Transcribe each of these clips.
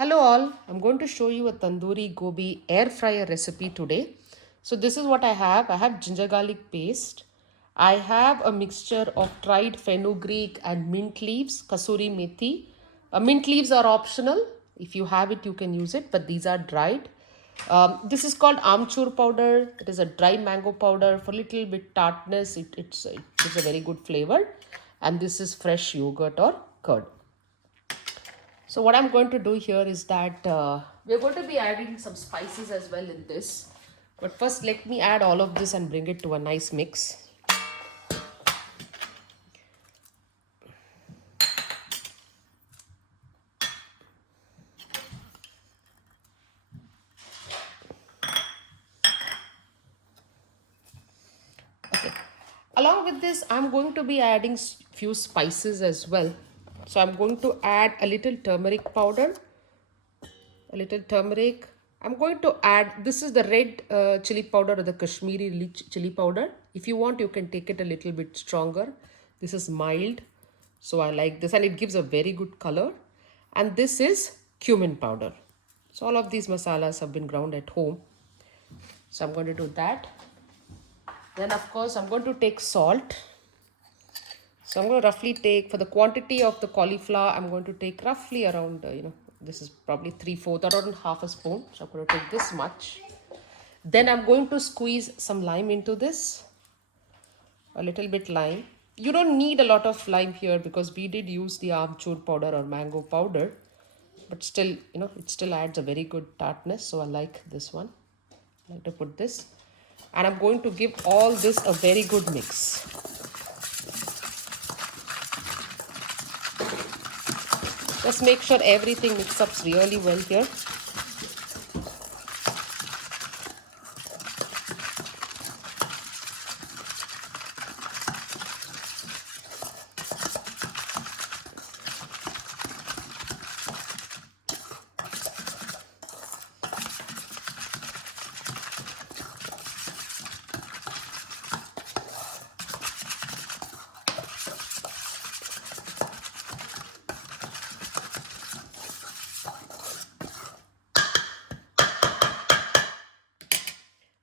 Hello all, I'm going to show you a tandoori gobi air fryer recipe today. So this is what I have. I have ginger garlic paste. I have a mixture of dried fenugreek and mint leaves, kasuri methi. Mint leaves are optional. If you have it, you can use it, but these are dried. This is called amchur powder. It is a dry mango powder for little bit tartness. It gives a very good flavor. And this is fresh yogurt or curd. So what I'm going to do here is that we're going to be adding some spices as well in this. But first let me add all of this and bring it to a nice mix. Okay. Along with this, I'm going to be adding few spices as well. So I'm going to add a little turmeric powder, a little turmeric. I'm going to add, this is the red chili powder or the Kashmiri chili powder. If you want, you can take it a little bit stronger. This is mild, so I like this and it gives a very good color. And this is cumin powder. So all of these masalas have been ground at home. So I'm going to do that. Then of course, I'm going to take salt. So I'm going to roughly take, for the quantity of the cauliflower, I'm going to take roughly around, this is probably 3/4 or around half a spoon. So I'm going to take this much. Then I'm going to squeeze some lime into this, a little bit lime. You don't need a lot of lime here because we did use the amchur powder or mango powder, but still, it still adds a very good tartness. So I like this one. I like to put this, and I'm going to give all this a very good mix. Just make sure everything mixes up really well here.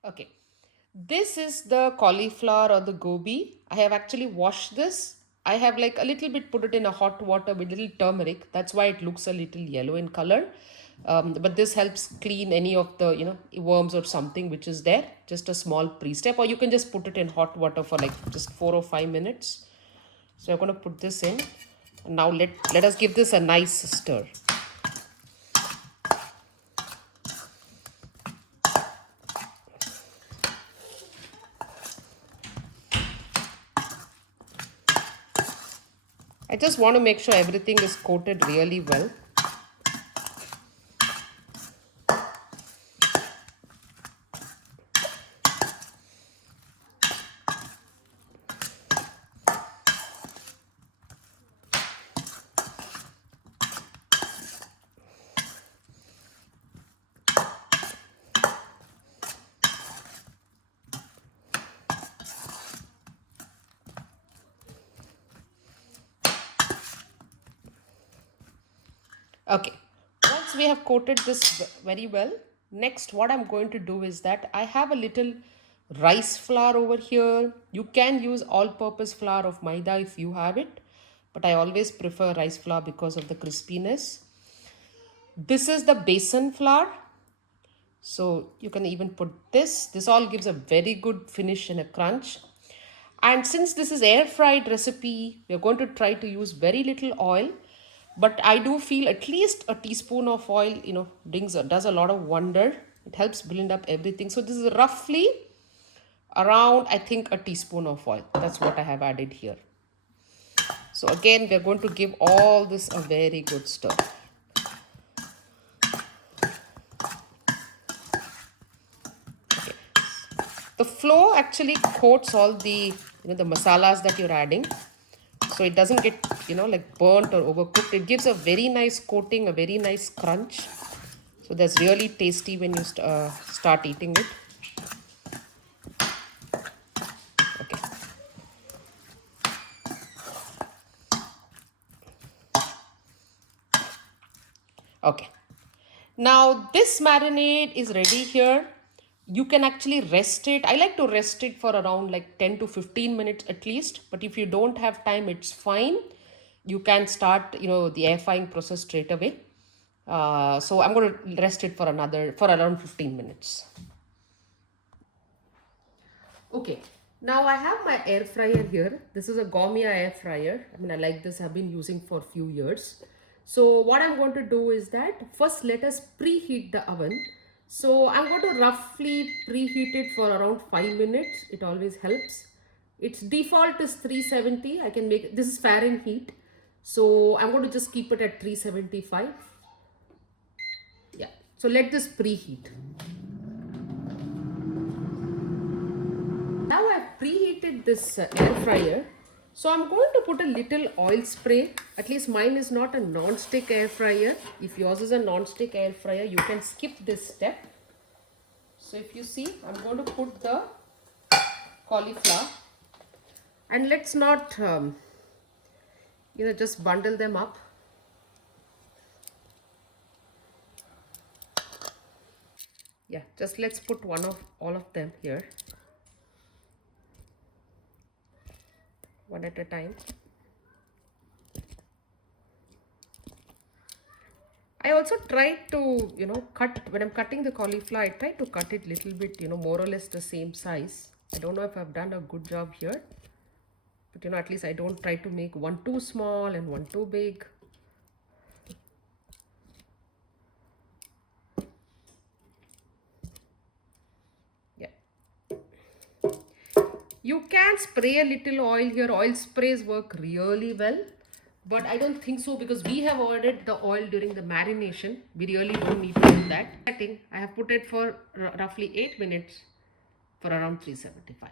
Okay, this is the cauliflower or the gobi. I have actually washed this. I have like a little bit put it in a hot water with little turmeric. That's why it looks a little yellow in color. But this helps clean any of the worms or something which is there. Just a small pre-step, or you can just put it in hot water for like just 4 or 5 minutes. So I'm going to put this in. Now let us give this a nice stir. I just want to make sure everything is coated really well. Okay, once we have coated this very well, next what I'm going to do is that I have a little rice flour over here. You can use all-purpose flour of maida if you have it, but I always prefer rice flour because of the crispiness. This is the besan flour. So you can even put this. This all gives a very good finish and a crunch. And since this is air fried recipe, we are going to try to use very little oil. But I do feel at least a teaspoon of oil, does a lot of wonder. It helps blend up everything. So this is roughly around, I think, a teaspoon of oil. That's what I have added here. So again, we're going to give all this a very good stir. Okay. The flour actually coats all the, the masalas that you're adding. So it doesn't get, like burnt or overcooked. It gives a very nice coating, a very nice crunch. So that's really tasty when you start eating it. Okay. Okay. Now this marinade is ready here. You can actually rest it. I like to rest it for around like 10 to 15 minutes at least. But if you don't have time, it's fine. You can start, the air frying process straight away. So I'm going to rest it for around 15 minutes. Okay, now I have my air fryer here. This is a Gobi air fryer. I mean, I like this. I've been using for a few years. So what I'm going to do is that first let us preheat the oven. So I'm going to roughly preheat it for around 5 minutes. It always helps. Its default is 370. I can make this is Fahrenheit. So I'm going to just keep it at 375. Yeah. So let this preheat. Now I've preheated this air fryer. So I'm going to put a little oil spray. At least mine is not a non-stick air fryer. If yours is a non-stick air fryer, you can skip this step. So if you see, I'm going to put the cauliflower. And let's not, just bundle them up. Yeah, just let's put all of them here. One at a time. I also try to, cut, when I'm cutting the cauliflower, I try to cut it little bit, more or less the same size. I don't know if I've done a good job here, but, at least I don't try to make one too small and one too big. Yeah. You can spray a little oil here. Oil sprays work really well. But I don't think so because we have added the oil during the marination. We really don't need to do that. I have put it for roughly 8 minutes for around 375.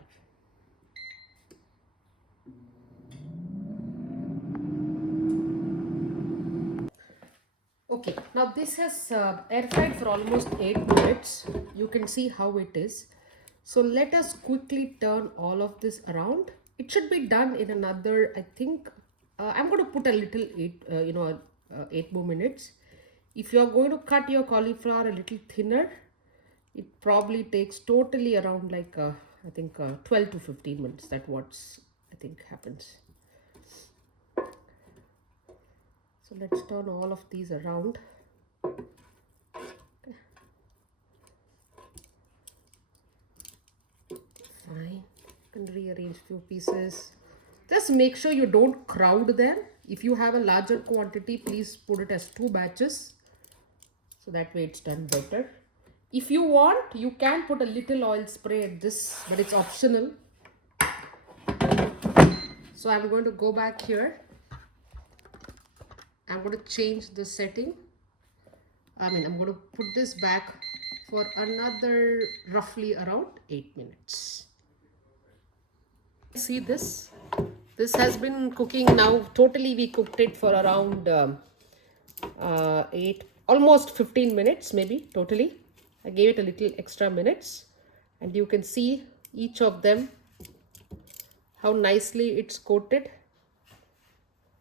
Okay, now this has air fried for almost 8 minutes. You can see how it is. So let us quickly turn all of this around. It should be done in another, I think, I'm going to put a little 8 more minutes. If you're going to cut your cauliflower a little thinner, it probably takes totally around like, I think 12 to 15 minutes. That's what I think happens. So let's turn all of these around. Fine. You can rearrange few pieces. Just make sure you don't crowd them. If you have a larger quantity, please put it as 2 batches. So that way it's done better. If you want, you can put a little oil spray at this, but it's optional. So I'm going to go back here. I'm going to change the setting. I'm going to put this back for another roughly around 8 minutes. See this? This has been cooking now. Totally we cooked it for around almost 15 minutes maybe totally. I gave it a little extra minutes and you can see each of them how nicely it's coated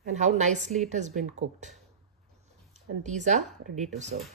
and how nicely it has been cooked. And these are ready to serve.